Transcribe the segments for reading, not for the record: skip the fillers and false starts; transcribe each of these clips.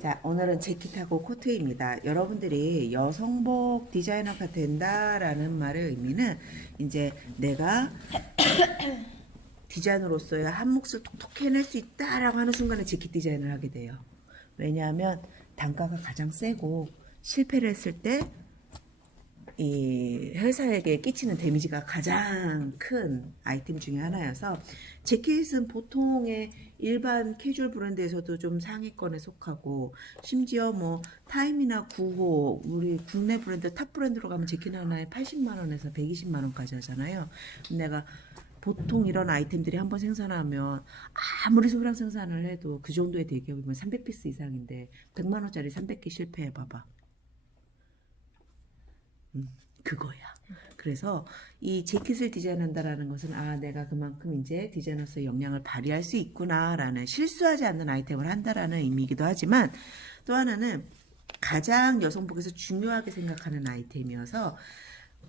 자, 오늘은 재킷하고 코트입니다. 여러분들이 여성복 디자이너가 된다라는 말의 의미는 이제 내가 디자이너로서의 한 몫을 톡톡 해낼 수 있다라고 하는 순간에 재킷 디자인을 하게 돼요. 왜냐하면 단가가 가장 세고 실패를 했을 때 이 회사에게 끼치는 데미지가 가장 큰 아이템 중에 하나여서 재킷은 보통의 일반 캐주얼 브랜드에서도 좀 상위권에 속하고 심지어 뭐 타임이나 구호 우리 국내 브랜드 탑 브랜드로 가면 재킷 하나에 80만원에서 120만원까지 하잖아요. 내가 보통 이런 아이템들이 한번 생산하면 아무리 소량 생산을 해도 그 정도의 대기업이면 300피스 이상인데 100만원짜리 300개 실패해봐봐. 그거야. 그래서 이 재킷을 디자인한다라는 것은 내가 그만큼 이제 디자이너로서의 역량을 발휘할 수 있구나라는 실수하지 않는 아이템을 한다라는 의미이기도 하지만 또 하나는 가장 여성복에서 중요하게 생각하는 아이템이어서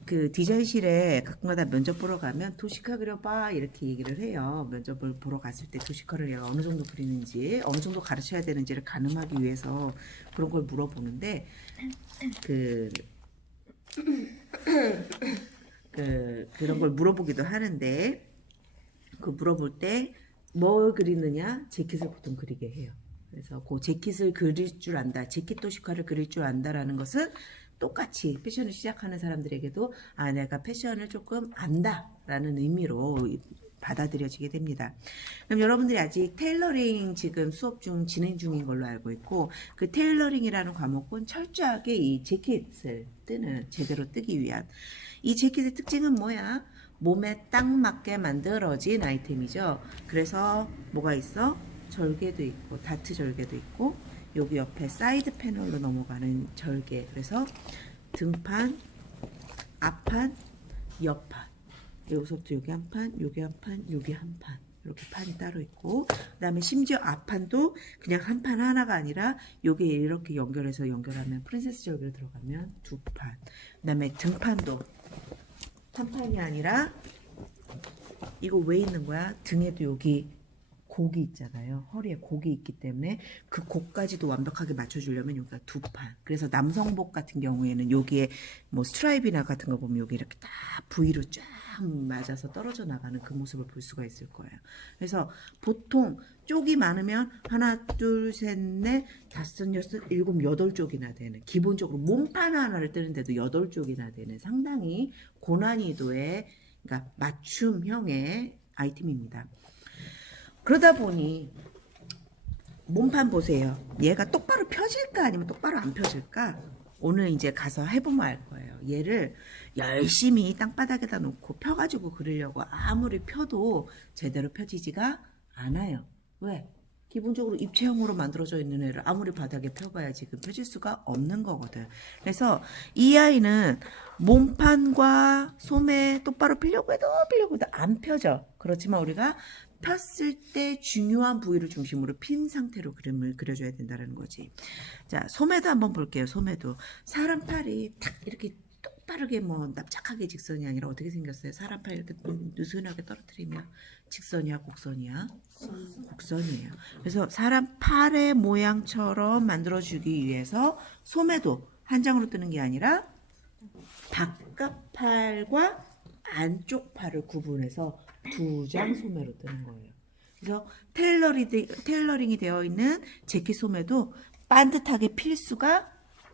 그 디자인실에 가끔가다 면접 보러 가면 도시카 그려봐 이렇게 얘기를 해요. 면접을 보러 갔을 때 도시카를 내가 어느 정도 그리는지 어느 정도 가르쳐야 되는지를 가늠하기 위해서 그런 걸 물어보는데 그런 걸 물어보기도 하는데 그 물어볼 때 뭘 그리느냐 재킷을 보통 그리게 해요. 그래서 그 재킷을 그릴 줄 안다, 재킷 도시카를 그릴 줄 안다라는 것은 똑같이 패션을 시작하는 사람들에게도 내가 패션을 조금 안다라는 의미로 받아들여지게 됩니다. 그럼 여러분들이 아직 테일러링 지금 수업 중 진행 중인 걸로 알고 있고 그 테일러링이라는 과목은 철저하게 이 재킷을 제대로 뜨기 위한 이 재킷의 특징은 뭐야? 몸에 딱 맞게 만들어진 아이템이죠. 그래서 뭐가 있어? 절개도 있고 다트 절개도 있고 여기 옆에 사이드 패널로 넘어가는 절개. 그래서 등판, 앞판, 옆판. 여기서부터 여기 한 판, 여기 한 판, 여기 한 판. 이렇게 판이 따로 있고 그 다음에 심지어 앞판도 그냥 한 판 하나가 아니라 여기 이렇게 연결하면 프린세스 절개로 들어가면 두 판. 그 다음에 등판도 한 판이 아니라 이거 왜 있는 거야? 등에도 여기 곡이 있잖아요. 허리에 곡이 있기 때문에 그 곡까지도 완벽하게 맞춰주려면 여기가 두 판. 그래서 남성복 같은 경우에는 여기에 뭐 스트라이프나 같은 거 보면 여기 이렇게 딱 V로 쫙 맞아서 떨어져 나가는 그 모습을 볼 수가 있을 거예요. 그래서 보통 쪽이 많으면 하나, 둘, 셋, 넷, 다섯, 여섯, 일곱, 여덟 쪽이나 되는 기본적으로 몸판 하나를 뜨는데도 여덟 쪽이나 되는 상당히 고난이도의 그러니까 맞춤형의 아이템입니다. 그러다 보니 몸판 보세요. 얘가 똑바로 펴질까 아니면 똑바로 안 펴질까? 오늘 이제 가서 해보면 알 거예요. 얘를 열심히 땅바닥에다 놓고 펴가지고 그리려고 아무리 펴도 제대로 펴지지가 않아요. 왜? 기본적으로 입체형으로 만들어져 있는 애를 아무리 바닥에 펴봐야 지금 펴질 수가 없는 거거든. 그래서 이 아이는 몸판과 소매 똑바로 펴려고 해도 안 펴져. 그렇지만 우리가 폈을 때 중요한 부위를 중심으로 핀 상태로 그림을 그려줘야 된다는 거지. 자, 소매도 한번 볼게요. 소매도 사람 팔이 탁 이렇게 똑바르게 뭐 납작하게 직선이 아니라 어떻게 생겼어요? 사람 팔 이렇게 느슨하게 떨어뜨리면 직선이야, 곡선이야? 곡선이에요. 그래서 사람 팔의 모양처럼 만들어주기 위해서 소매도 한 장으로 뜨는 게 아니라 바깥 팔과 안쪽 팔을 구분해서 두 장 소매로 뜨는 거예요. 그래서 테일러링이 되어 있는 재킷 소매도 반듯하게 필 수가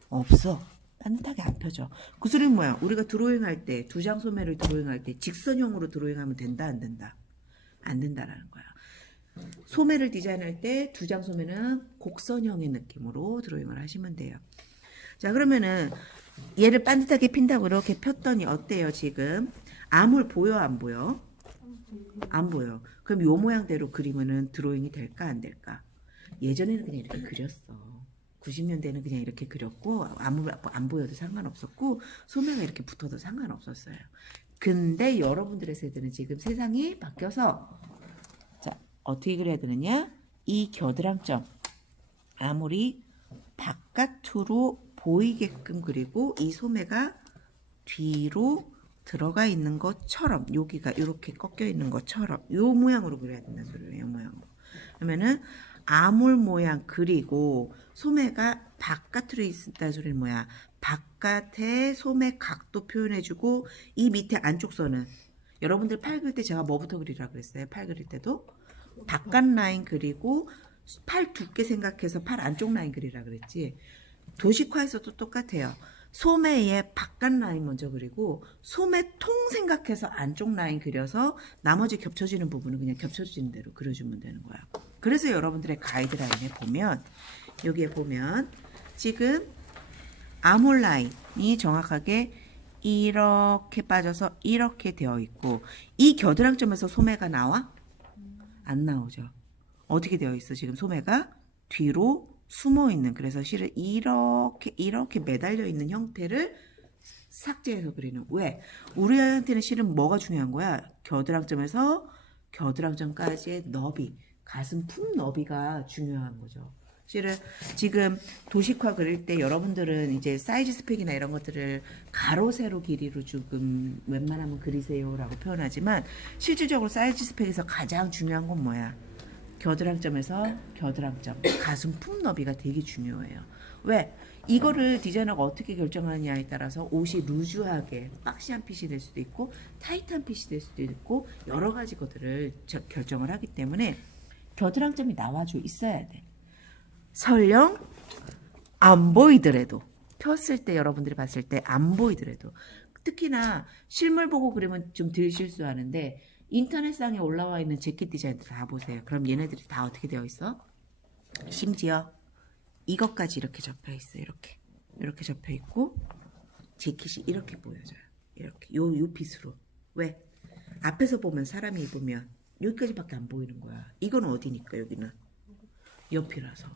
없어. 반듯하게 안 펴져. 그 소리는 뭐야? 우리가 드로잉할 때, 두 장 소매를 드로잉할 때 직선형으로 드로잉하면 된다, 안 된다? 안 된다라는 거야. 소매를 디자인할 때 두 장 소매는 곡선형의 느낌으로 드로잉을 하시면 돼요. 자, 그러면은 얘를 반듯하게 핀다고 이렇게 폈더니 어때요, 지금? 암홀 보여, 안 보여? 안 보여. 그럼 요 모양대로 그리면은 드로잉이 될까 안 될까? 예전에는 그냥 이렇게 그렸어. 90년대는 그냥 이렇게 그렸고 안 보여도 상관없었고 소매가 이렇게 붙어도 상관없었어요. 근데 여러분들의 세대는 지금 세상이 바뀌어서 자, 어떻게 그려야 되느냐? 이 겨드랑점 아무리 바깥으로 보이게끔 그리고 이 소매가 뒤로 들어가 있는 것처럼 여기가 이렇게 꺾여 있는 것처럼 요 모양으로 그려야 된다는 소리예요. 요 모양으로. 그러면은 아몰 모양 그리고 소매가 바깥으로 있다는 소리는 뭐야? 바깥에 소매 각도 표현해주고 이 밑에 안쪽 선은 여러분들 팔 그릴 때 제가 뭐부터 그리라 그랬어요? 팔 그릴 때도 바깥 라인 그리고 팔 두께 생각해서 팔 안쪽 라인 그리라 그랬지. 도식화에서도 똑같아요. 소매의 바깥 라인 먼저 그리고 소매 통 생각해서 안쪽 라인 그려서 나머지 겹쳐지는 부분은 그냥 겹쳐지는 대로 그려주면 되는 거야. 그래서 여러분들의 가이드라인에 보면 여기에 보면 지금 아몰 라인이 정확하게 이렇게 빠져서 이렇게 되어 있고 이 겨드랑점에서 소매가 나와? 안 나오죠. 어떻게 되어 있어? 지금 소매가 뒤로 숨어 있는, 그래서 실은 이렇게 매달려 있는 형태를 삭제해서 그리는. 왜? 우리한테는 실은 뭐가 중요한 거야? 겨드랑점에서 겨드랑점까지의 너비, 가슴 품 너비가 중요한 거죠. 실은 지금 도식화 그릴 때 여러분들은 이제 사이즈 스펙이나 이런 것들을 가로 세로 길이로 조금 웬만하면 그리세요라고 표현하지만 실질적으로 사이즈 스펙에서 가장 중요한 건 뭐야? 겨드랑점에서 겨드랑점, 가슴 품 너비가 되게 중요해요. 왜? 이거를 디자이너가 어떻게 결정하느냐에 따라서 옷이 루즈하게 박시한 핏이 될 수도 있고 타이트한 핏이 될 수도 있고 여러 가지 것들을 결정을 하기 때문에 겨드랑점이 나와줘 있어야 돼. 설령 안 보이더라도, 폈을 때 여러분들이 봤을 때 안 보이더라도, 특히나 실물 보고 그리면 좀 덜 실수하는데 인터넷상에 올라와 있는 재킷 디자인들 다 보세요. 그럼 얘네들이 다 어떻게 되어 있어? 심지어 이것까지 이렇게 접혀 있어요. 이렇게 접혀 있고 재킷이 이렇게 보여져요. 이렇게 요 핏으로. 왜? 앞에서 보면 사람이 입으면 여기까지밖에 안 보이는 거야. 이건 어디니까 여기는 옆이라서.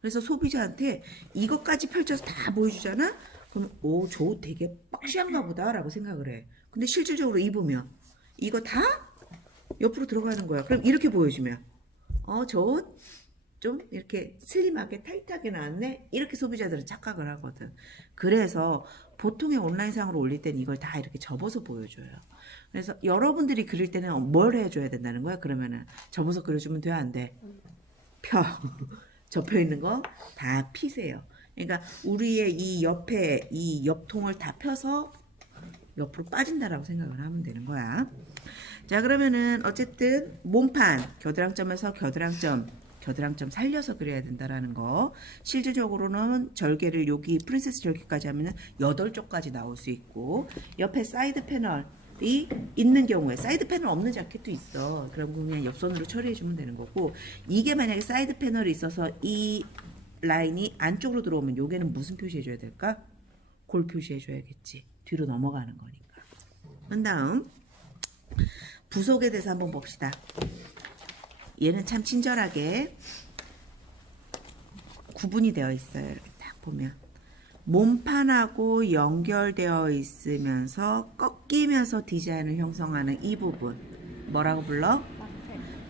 그래서 소비자한테 이것까지 펼쳐서 다 보여주잖아? 그럼 오, 저 옷 되게 박시한가 보다 라고 생각을 해. 근데 실질적으로 입으면 이거 다 옆으로 들어가는 거야. 그럼 이렇게 보여주면 저 옷 좀 이렇게 슬림하게 타이트하게 나왔네? 이렇게 소비자들은 착각을 하거든. 그래서 보통의 온라인상으로 올릴 때는 이걸 다 이렇게 접어서 보여줘요. 그래서 여러분들이 그릴 때는 뭘 해줘야 된다는 거야? 그러면은 접어서 그려주면 돼? 안 돼? 펴. 접혀 있는 거 다 피세요. 그러니까 우리의 이 옆에 이 옆통을 다 펴서 옆으로 빠진다라고 생각을 하면 되는 거야. 자, 그러면은 어쨌든 몸판 겨드랑점에서 겨드랑점 살려서 그려야 된다라는 거. 실질적으로는 절개를 여기 프린세스 절개까지 하면은 8쪽까지 나올 수 있고 옆에 사이드 패널이 있는 경우에 사이드 패널 없는 자켓도 있어. 그럼 그냥 옆선으로 처리해 주면 되는 거고, 이게 만약에 사이드 패널이 있어서 이 라인이 안쪽으로 들어오면 요게는 무슨 표시해 줘야 될까? 골 표시해 줘야겠지. 뒤로 넘어가는 거니까. 그 다음 부속에 대해서 한번 봅시다. 얘는 참 친절하게 구분이 되어 있어요. 이렇게 딱 보면 몸판하고 연결되어 있으면서 꺾이면서 디자인을 형성하는 이 부분 뭐라고 불러?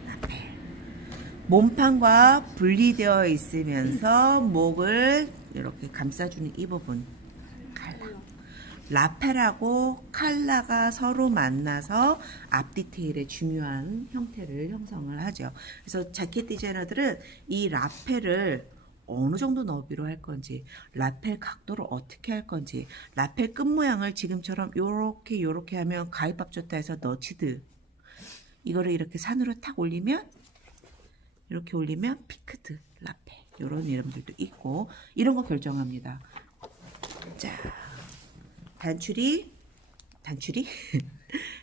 라펠. 몸판과 분리되어 있으면서 목을 이렇게 감싸주는 이 부분 칼라. 라펠하고 칼라가 서로 만나서 앞 디테일의 중요한 형태를 형성을 하죠. 그래서 자켓 디자이너들은 이 라펠을 어느 정도 너비로 할 건지, 라펠 각도를 어떻게 할 건지, 라펠 끝 모양을 지금처럼 요렇게 하면 가위밥 줬다 해서 너치드, 이거를 이렇게 산으로 탁 올리면, 이렇게 올리면 피크드 라펠, 요런 이름들도 있고 이런 거 결정합니다. 자,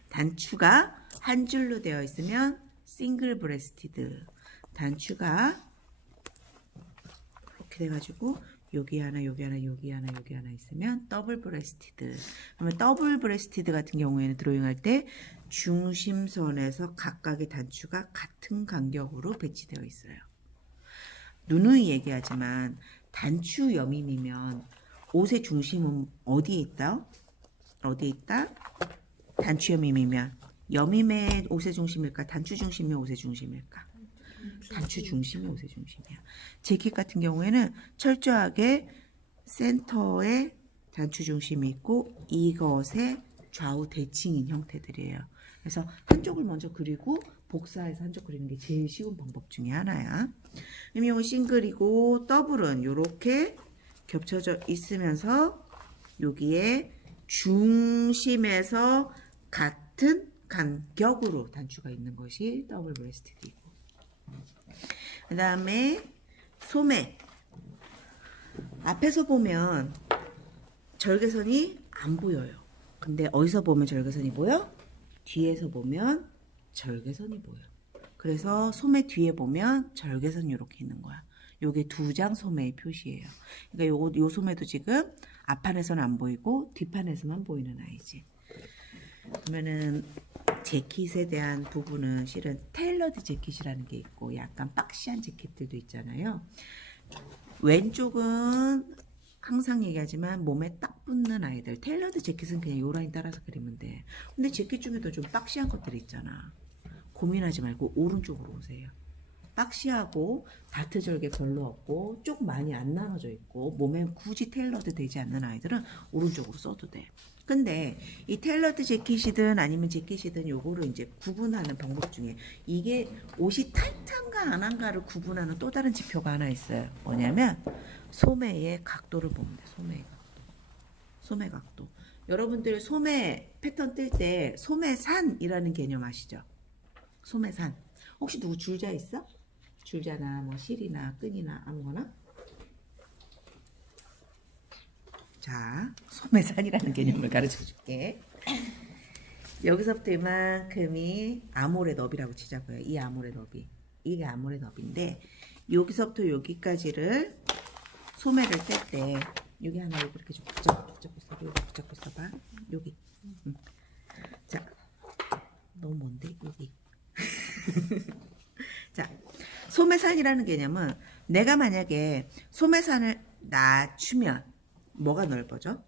단추가 한 줄로 되어 있으면 싱글 브레스티드, 단추가 이렇게 돼가지고 여기 하나 있으면 더블 브레스티드. 그러면 더블 브레스티드 같은 경우에는 드로잉할 때 중심선에서 각각의 단추가 같은 간격으로 배치되어 있어요. 누누이 얘기하지만 단추 여밈이면 옷의 중심은 어디에 있다? 단추 여밈이면 여밈의 옷의 중심일까? 단추 중심이 옷의 중심일까? 단추 중심이 옷의 중심이야. 재킷 같은 경우에는 철저하게 센터에 단추 중심이 있고 이것의 좌우 대칭인 형태들이에요. 그래서 한쪽을 먼저 그리고 복사해서 한쪽 그리는 게 제일 쉬운 방법 중에 하나야. 그럼 이거 싱글이고 더블은 이렇게 겹쳐져 있으면서 여기에 중심에서 같은 간격으로 단추가 있는 것이 더블 브레스트이고, 그 다음에 소매 앞에서 보면 절개선이 안 보여요. 근데 어디서 보면 절개선이 보여? 뒤에서 보면 절개선이 보여. 그래서 소매 뒤에 보면 절개선이 이렇게 있는 거야. 요게 2장 소매의 표시예요. 그러니까 요 소매도 지금 앞판에서는 안 보이고 뒷판에서만 보이는 아이지. 그러면은 재킷에 대한 부분은 실은 테일러드 재킷이라는 게 있고 약간 박시한 재킷들도 있잖아요. 왼쪽은 항상 얘기하지만 몸에 딱 붙는 아이들, 테일러드 재킷은 그냥 요 라인 따라서 그리면 돼. 근데 재킷 중에도 좀 박시한 것들이 있잖아. 고민하지 말고 오른쪽으로 오세요. 박시하고 다트 절개 별로 없고 쪽 많이 안 나눠져 있고 몸에 굳이 테일러드 되지 않는 아이들은 오른쪽으로 써도 돼. 근데 이 테일러드 재킷이든 아니면 재킷이든 요거를 이제 구분하는 방법 중에 이게 옷이 타이트한가 안 한가를 구분하는 또 다른 지표가 하나 있어요. 뭐냐면 소매의 각도를 보면 돼. 소매의 각도. 소매 각도. 여러분들 소매 패턴 뜰 때 소매산이라는 개념 아시죠? 소매산. 혹시 누구 줄자 있어? 줄자나 뭐 실이나 끈이나 아무거나? 자, 소매산이라는 개념을 가르쳐 줄게. 여기서부터 이만큼이 아모레 너비라고 치자고요. 이 아모레 너비. 이게 아모레 너비인데 여기서부터 여기까지를 소매를 뗄 때 여기 하나 이렇게 좀 붙잡고 있어. 여기 붙잡고 있어봐. 여기. 자, 너무 먼데 여기. 자, 소매산이라는 개념은 내가 만약에 소매산을 낮추면 뭐가 넓어져?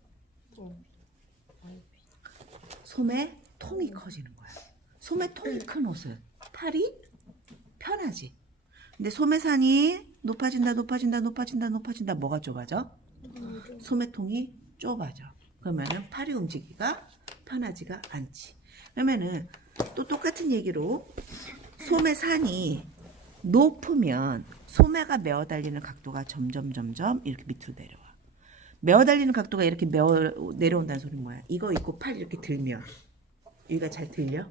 소매통이 커지는 거야. 소매통이 큰 옷은 팔이 편하지. 근데 소매산이 높아진다 뭐가 좁아져? 소매통이 좁아져. 그러면은 팔이 움직이기가 편하지가 않지. 그러면은 또 똑같은 얘기로 소매산이 높으면 소매가 메어 달리는 각도가 점점 이렇게 밑으로 내려와. 메어 달리는 각도가 이렇게 내려온다는 소리는 뭐야? 이거 입고 팔 이렇게 들면 여기가 잘 들려?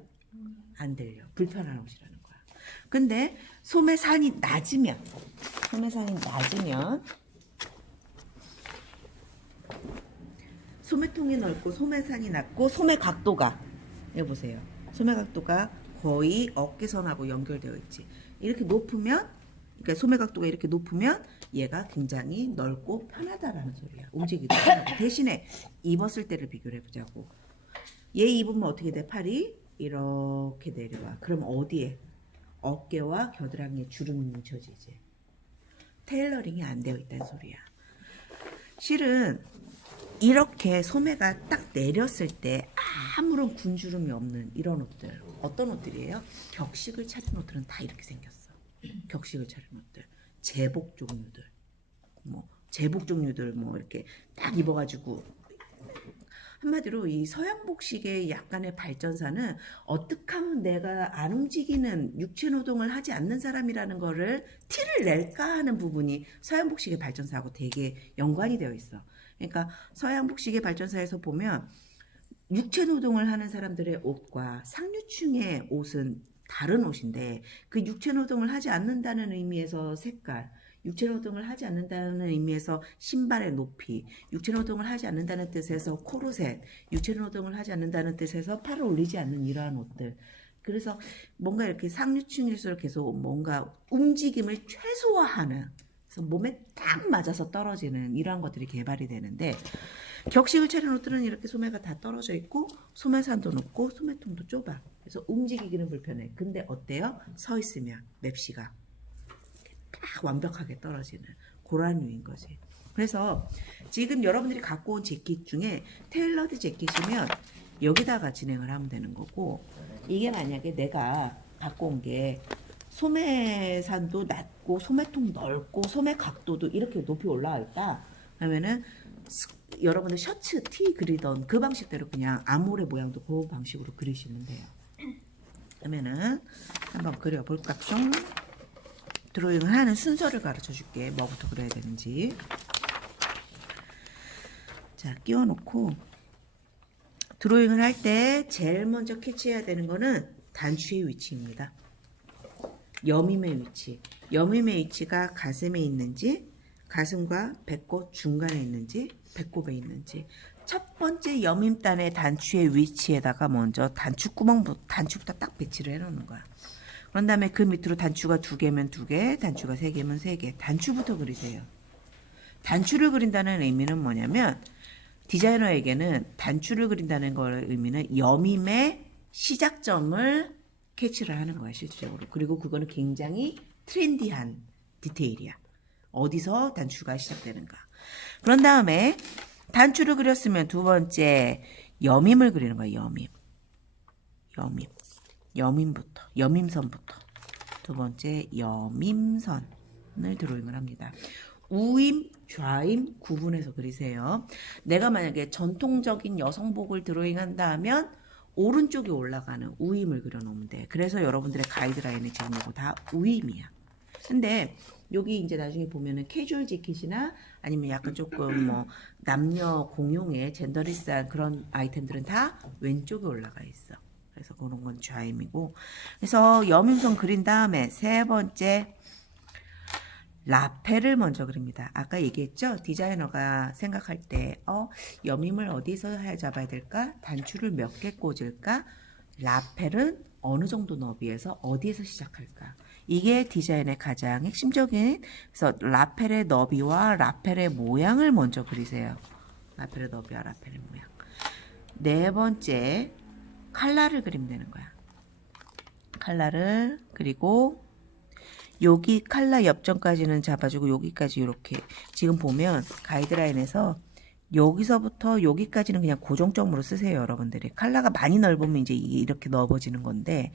안 들려. 불편한 옷이라는 거야. 근데 소매산이 낮으면 소매통이 넓고 소매산이 낮고 소매 각도가 여기 보세요. 소매 각도가 거의 어깨선하고 연결되어 있지. 이렇게 높으면 그러니까 소매 각도가 이렇게 높으면 얘가 굉장히 넓고 편하다라는 소리야. 움직이기 편하다. 대신에 입었을 때를 비교를 해보자고. 얘 입으면 어떻게 돼? 팔이 이렇게 내려와. 그럼 어디에? 어깨와 겨드랑이에 주름이 뭉쳐지지. 테일러링이 안 되어 있다는 소리야. 실은 이렇게 소매가 딱 내렸을 때 아무런 군주름이 없는 이런 옷들. 어떤 옷들이에요? 격식을 차린 옷들은 다 이렇게 생겼어. 격식을 차린 옷들. 제복 종류들 뭐 이렇게 딱 입어가지고 한마디로 이 서양복식의 약간의 발전사는 어떻게 하면 내가 안 움직이는 육체 노동을 하지 않는 사람이라는 거를 티를 낼까 하는 부분이 서양복식의 발전사하고 되게 연관이 되어 있어. 그러니까 서양복식의 발전사에서 보면 육체 노동을 하는 사람들의 옷과 상류층의 옷은 다른 옷인데 그 육체 노동을 하지 않는다는 의미에서 색깔, 육체 노동을 하지 않는다는 의미에서 신발의 높이, 육체 노동을 하지 않는다는 뜻에서 코르셋, 육체 노동을 하지 않는다는 뜻에서 팔을 올리지 않는 이러한 옷들. 그래서 뭔가 이렇게 상류층일수록 계속 뭔가 움직임을 최소화하는, 그래서 몸에 딱 맞아서 떨어지는 이러한 것들이 개발이 되는데 격식을 차린 옷들은 이렇게 소매가 다 떨어져 있고 소매산도 높고 소매통도 좁아. 그래서 움직이기는 불편해. 근데 어때요? 서 있으면 맵시가 딱 완벽하게 떨어지는 그런 류인 거지. 그래서 지금 여러분들이 갖고 온 재킷 중에 테일러드 재킷이면 여기다가 진행을 하면 되는 거고, 이게 만약에 내가 갖고 온 게 소매산도 낮고 소매통 넓고 소매 각도도 이렇게 높이 올라와 있다 그러면은 여러분들 셔츠 티 그리던 그 방식대로 그냥 아모레 모양도 그 방식으로 그리시면 돼요. 그러면은 한번 그려볼까? 뿅. 드로잉을 하는 순서를 가르쳐 줄게. 뭐부터 그려야 되는지. 자, 끼워놓고 드로잉을 할 때 제일 먼저 캐치해야 되는 거는 단추의 위치입니다. 여밈의 위치. 여밈의 위치가 가슴에 있는지, 가슴과 배꼽 중간에 있는지, 배꼽에 있는지. 첫 번째 여밈단의 단추의 위치에다가 먼저 단추부터 딱 배치를 해놓는 거야. 그런 다음에 그 밑으로 단추가 2개면 2개, 단추가 3개면 3개. 단추부터 그리세요. 단추를 그린다는 의미는 뭐냐면 디자이너에게는 단추를 그린다는 걸 의미는 여밈의 시작점을 캐치를 하는 거야, 실질적으로. 그리고 그거는 굉장히 트렌디한 디테일이야. 어디서 단추가 시작되는가. 그런 다음에 단추를 그렸으면 두 번째 여밈을 그리는 거야, 여밈. 여밈부터, 여밈선부터. 두 번째 여밈선을 드로잉을 합니다. 우임, 좌임 구분해서 그리세요. 내가 만약에 전통적인 여성복을 드로잉한다 하면 오른쪽에 올라가는 우임을 그려놓으면 돼. 그래서 여러분들의 가이드라인이 지금 이거 다 우임이야. 근데 여기 이제 나중에 보면은 캐주얼 재킷이나 아니면 약간 조금 뭐 남녀 공용의 젠더리스한 그런 아이템들은 다 왼쪽에 올라가 있어. 그래서 그런 건 좌임이고. 그래서 여밈선 그린 다음에 세 번째 라펠을 먼저 그립니다. 아까 얘기했죠? 디자이너가 생각할 때 여밈을 어디서 잡아야 될까? 단추를 몇 개 꽂을까? 라펠은 어느 정도 너비에서 어디에서 시작할까? 이게 디자인의 가장 핵심적인, 그래서 라펠의 너비와 라펠의 모양을 먼저 그리세요. 라펠의 너비와 라펠의 모양. 네 번째 칼라를 그리면 되는 거야. 칼라를 그리고 여기 칼라 옆점까지는 잡아주고 여기까지 이렇게 지금 보면 가이드라인에서 여기서부터 여기까지는 그냥 고정점으로 쓰세요, 여러분들이. 칼라가 많이 넓으면 이제 이게 이렇게 넓어지는 건데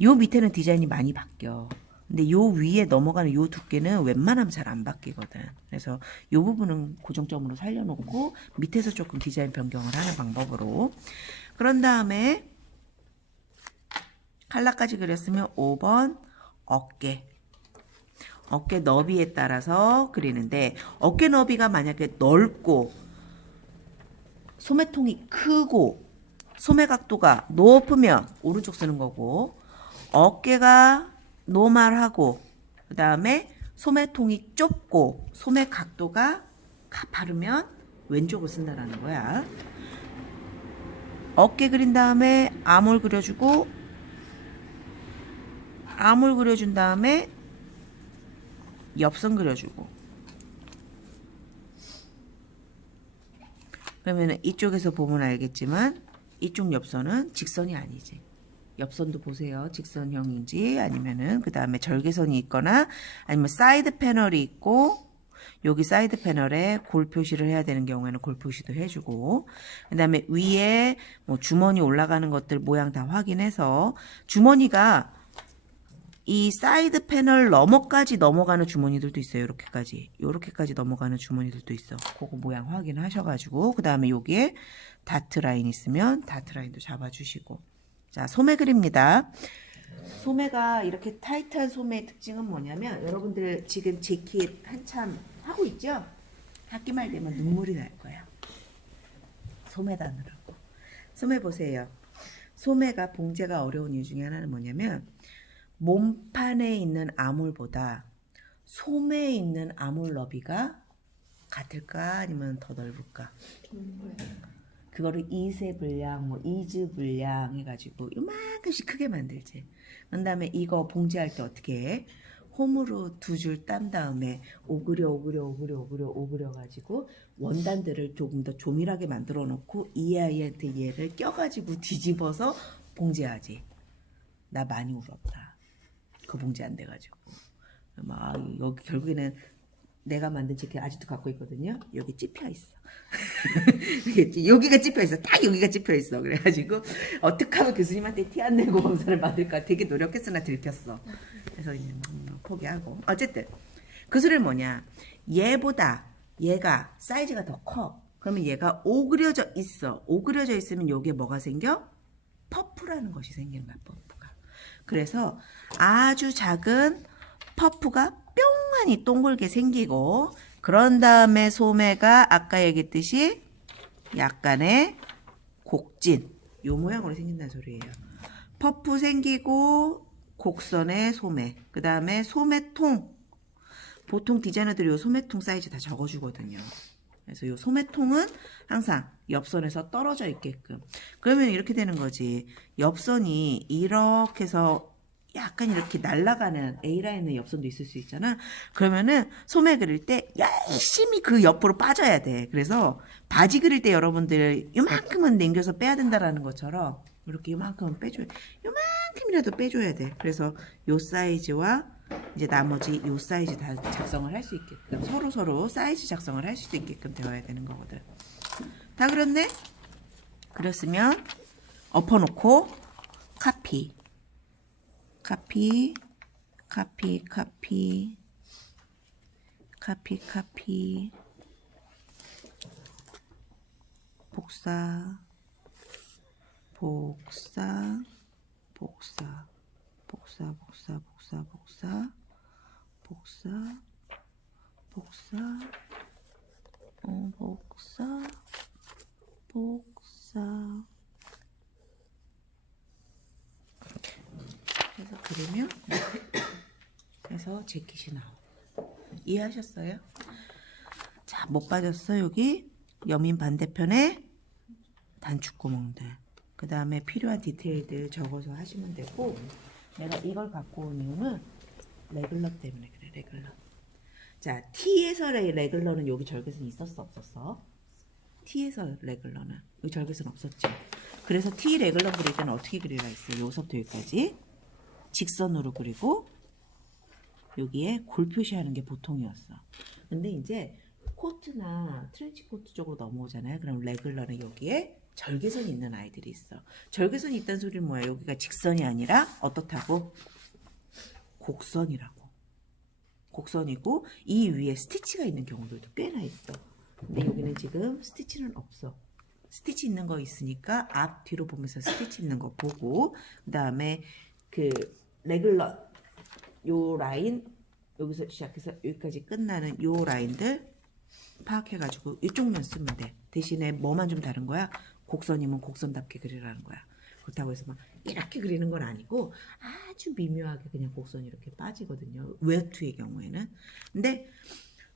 요 밑에는 디자인이 많이 바뀌어. 근데 요 위에 넘어가는 요 두께는 웬만하면 잘 안 바뀌거든. 그래서 요 부분은 고정점으로 살려놓고 밑에서 조금 디자인 변경을 하는 방법으로. 그런 다음에 칼라까지 그렸으면 5번 어깨 너비에 따라서 그리는데, 어깨 너비가 만약에 넓고 소매통이 크고 소매 각도가 높으면 오른쪽 쓰는 거고, 어깨가 노멀하고 그 다음에 소매통이 좁고 소매 각도가 가파르면 왼쪽을 쓴다라는 거야. 어깨 그린 다음에 아몰 그려주고, 아몰 그려준 다음에 옆선 그려주고. 그러면 이쪽에서 보면 알겠지만 이쪽 옆선은 직선이 아니지. 옆선도 보세요. 직선형인지 아니면은 그 다음에 절개선이 있거나 아니면 사이드 패널이 있고 여기 사이드 패널에 골 표시를 해야 되는 경우에는 골 표시도 해주고, 그 다음에 위에 뭐 주머니 올라가는 것들 모양 다 확인해서 주머니가 이 사이드 패널 너머까지 넘어가는 주머니들도 있어요. 요렇게까지 넘어가는 주머니들도 있어. 그거 모양 확인하셔가지고, 그 다음에 여기에 다트 라인 있으면 다트 라인도 잡아주시고. 자, 소매 그립니다. 소매가 이렇게 타이트한 소매의 특징은 뭐냐면, 여러분들 지금 재킷 한참 하고 있죠? 닫기말 되면 눈물이 날 거야. 소매 다느라고. 소매 보세요. 소매가 봉제가 어려운 이유 중에 하나는 뭐냐면, 몸판에 있는 아몰보다 소매에 있는 아몰 너비가 같을까 아니면 더 넓을까? 그거를 2세 분량, 뭐 2즈 분량 해가지고 이만큼씩 크게 만들지. 그 다음에 이거 봉제할 때 어떻게 해? 홈으로 2줄 딴 다음에 오그려 가지고 원단들을 조금 더 조밀하게 만들어 놓고 이 아이한테 얘를 껴가지고 뒤집어서 봉제하지. 나 많이 울었다. 그 봉제 안 돼가지고 막 여기 결국에는 내가 만든 재킷 아직도 갖고 있거든요. 여기 찝혀 있어. 여기가 찝혀 있어. 딱 여기가 찝혀 있어. 그래가지고 어떻게 하면 교수님한테 티 안 내고 검사를 받을까 되게 노력했으나 들켰어. 그래서 이제 포기하고. 어쨌든 그 소리는 뭐냐? 얘보다 얘가 사이즈가 더 커. 그러면 얘가 오그려져 있어. 오그려져 있으면 여기에 뭐가 생겨? 퍼프라는 것이 생기는 거야. 퍼프가. 그래서 아주 작은 퍼프가 뿅하니 동글게 생기고, 그런 다음에 소매가 아까 얘기했듯이 약간의 곡진, 요 모양으로 생긴다는 소리예요. 퍼프 생기고 곡선의 소매, 그 다음에 소매통. 보통 디자이너들이 요 소매통 사이즈 다 적어주거든요. 그래서 요 소매통은 항상 옆선에서 떨어져 있게끔. 그러면 이렇게 되는 거지. 옆선이 이렇게 해서 약간 이렇게 날아가는 A라인의 옆선도 있을 수 있잖아. 그러면은 소매 그릴 때 열심히 그 옆으로 빠져야 돼. 그래서 바지 그릴 때 여러분들 요만큼은 남겨서 빼야 된다라는 것처럼 이렇게 요만큼은 빼줘야 돼. 요만큼이라도 빼줘야 돼. 그래서 요 사이즈와 이제 나머지 요 사이즈 다 작성을 할 수 있게끔 서로 사이즈 작성을 할 수 있게끔 되어야 되는 거거든. 다 그렸네? 그렸으면 엎어놓고 카피 복사 해서 그리면 그래서 재킷이 나오고. 이해하셨어요? 자, 못 빠졌어. 여기 여민 반대편에 단축구멍들, 그 다음에 필요한 디테일들 적어서 하시면 되고, 내가 이걸 갖고 온 이유는 레글러 때문에 그래. 레글러. 자, T에서 레글러는 여기 절개선 있었어 없었어? T에서 레글러는 여기 절개선 없었지. 그래서 T 레글러 그릴 때는 어떻게 그리라 했어요? 여기서부터 여기까지 직선으로 그리고 여기에 골 표시하는 게 보통이었어. 근데 이제 코트나 트렌치 코트 쪽으로 넘어오잖아요. 그럼 레글러는 여기에 절개선이 있는 아이들이 있어. 절개선이 있다는 소리는 뭐야? 여기가 직선이 아니라 어떻다고? 곡선이라고. 곡선이고 이 위에 스티치가 있는 경우들도 꽤나 있어. 근데 여기는 지금 스티치는 없어. 스티치 있는 거 있으니까 앞 뒤로 보면서 스티치 있는 거 보고, 그 다음에 그 레글러 요 라인, 여기서 시작해서 여기까지 끝나는 요 라인들 파악해가지고 이쪽만 쓰면 돼. 대신에 뭐만 좀 다른 거야? 곡선이면 곡선답게 그리라는 거야. 그렇다고 해서 막 이렇게 그리는 건 아니고 아주 미묘하게 그냥 곡선이 이렇게 빠지거든요. 웨어투의 경우에는. 근데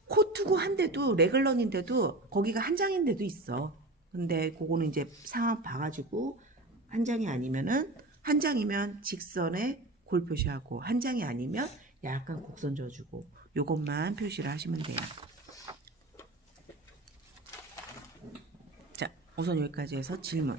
코트고 한데도 레글런인데도 거기가 한 장인데도 있어. 근데 그거는 이제 상황 봐가지고 한 장이 아니면은, 한 장이면 직선에 골 표시하고 한 장이 아니면 약간 곡선 줘주고 요것만 표시를 하시면 돼요. 자, 우선 여기까지 해서 질문.